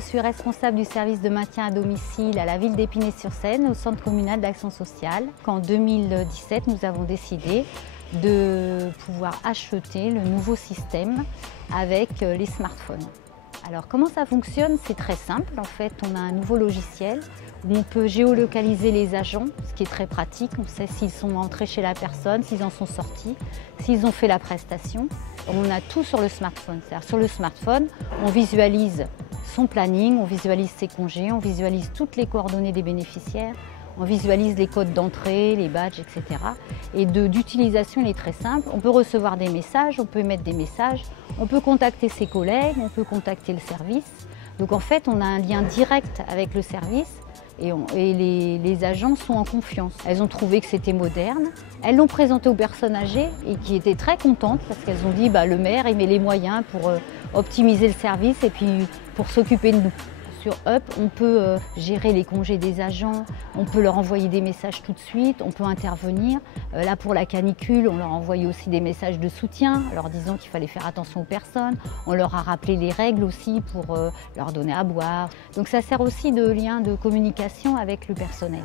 suis responsable du service de maintien à domicile à la ville d'Épinay-sur-Seine, au centre communal d'action sociale. En 2017, nous avons décidé de pouvoir acheter le nouveau système avec les smartphones. Alors comment ça fonctionne? C'est très simple. En fait, on a un nouveau logiciel où on peut géolocaliser les agents, ce qui est très pratique. On sait s'ils sont entrés chez la personne, s'ils en sont sortis, s'ils ont fait la prestation. On a tout sur le smartphone. C'est-à-dire sur le smartphone, on visualise son planning, on visualise ses congés, on visualise toutes les coordonnées des bénéficiaires, on visualise les codes d'entrée, les badges, etc. Et d'utilisation, il est très simple. On peut recevoir des messages, on peut émettre des messages, on peut contacter ses collègues, on peut contacter le service. Donc en fait, on a un lien direct avec le service et les agents sont en confiance. Elles ont trouvé que c'était moderne. Elles l'ont présenté aux personnes âgées et qui étaient très contentes parce qu'elles ont dit le maire il met les moyens pour optimiser le service et puis pour s'occuper de nous. Sur Up, on peut gérer les congés des agents, on peut leur envoyer des messages tout de suite, on peut intervenir. Là, pour la canicule, on leur a envoyé aussi des messages de soutien, leur disant qu'il fallait faire attention aux personnes. On leur a rappelé les règles aussi pour leur donner à boire. Donc ça sert aussi de lien de communication avec le personnel.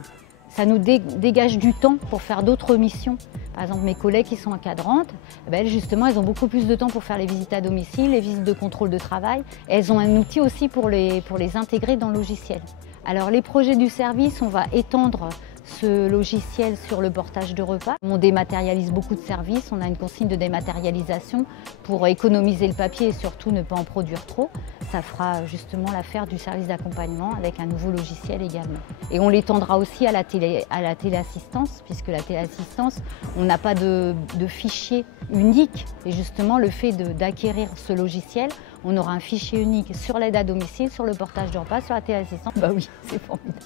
Ça nous dégage du temps pour faire d'autres missions. Par exemple, mes collègues qui sont encadrantes, elles, justement, elles ont beaucoup plus de temps pour faire les visites à domicile, les visites de contrôle de travail. Et elles ont un outil aussi pour les intégrer dans le logiciel. Alors, les projets du service, on va étendre ce logiciel sur le portage de repas. On dématérialise beaucoup de services, on a une consigne de dématérialisation pour économiser le papier et surtout ne pas en produire trop. Ça fera justement l'affaire du service d'accompagnement avec un nouveau logiciel également. Et on l'étendra aussi à la téléassistance, puisque la téléassistance, on n'a pas de fichier unique. Et justement, le fait d'acquérir ce logiciel, on aura un fichier unique sur l'aide à domicile, sur le portage de repas, sur la téléassistance. Oui, c'est formidable.